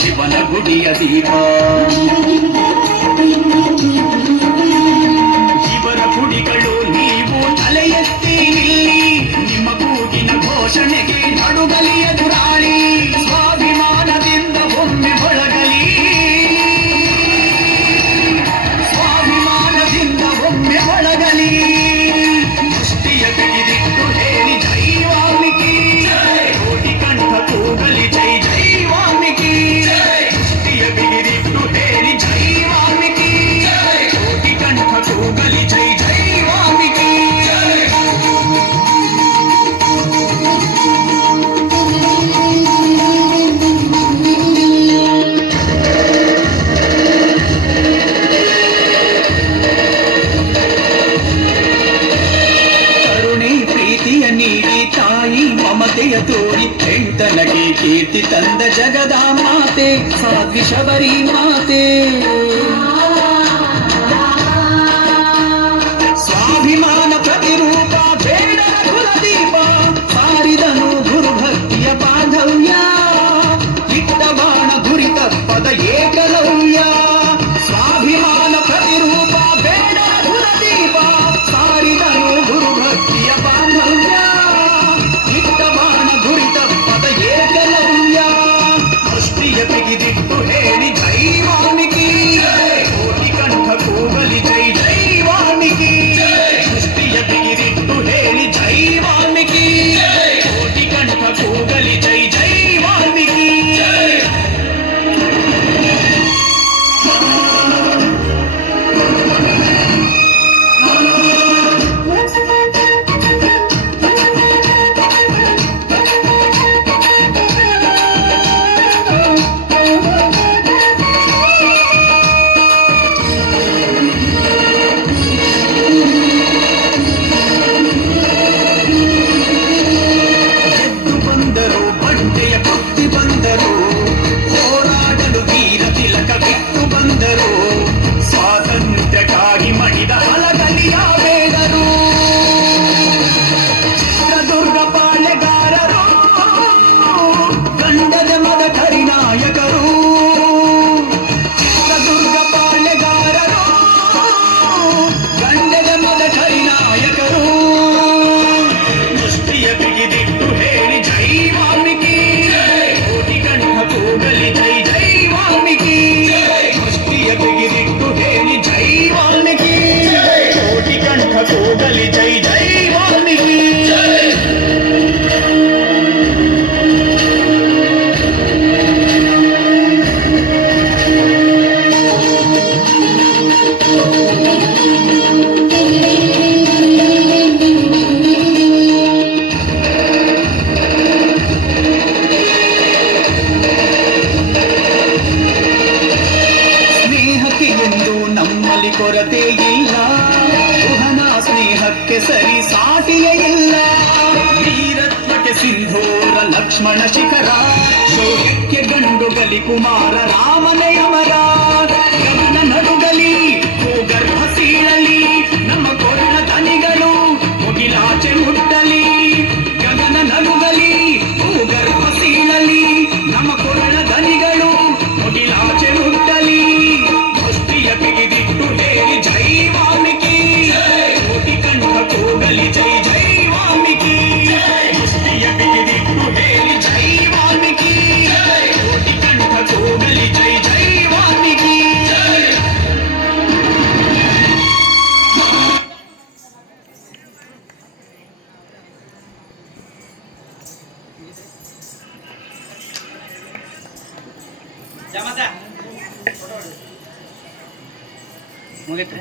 ಶಿವನ ಗುಡಿಯ ದೀಪ. ಇವರ ಗುಡಿಗಳು ನೀವು ತಲೆ ಇಲ್ಲಿ ನಿಮ್ಮ ಕೂಗಿನ ಘೋಷಣೆಗೆ ಮಾತೆ ಸಾವಿರ ಶಬರಿ ಮಾತೆ ಇಲ್ಲ ಗುಹನ ಸ್ನೇಹಕ್ಕೆ ಸರಿ ಸಾಟಿಯೇ ಇಲ್ಲ. ವೀರತ್ವಕ್ಕೆ ಸಿಂಧೂರ ಲಕ್ಷ್ಮಣ ಶಿಖರ ಶೌರ್ಯಕ್ಕೆ ಗಂಡು ಗಲಿ ಕುಮಾರ ರಾಮ ಮುಗಿತ್ರಿ.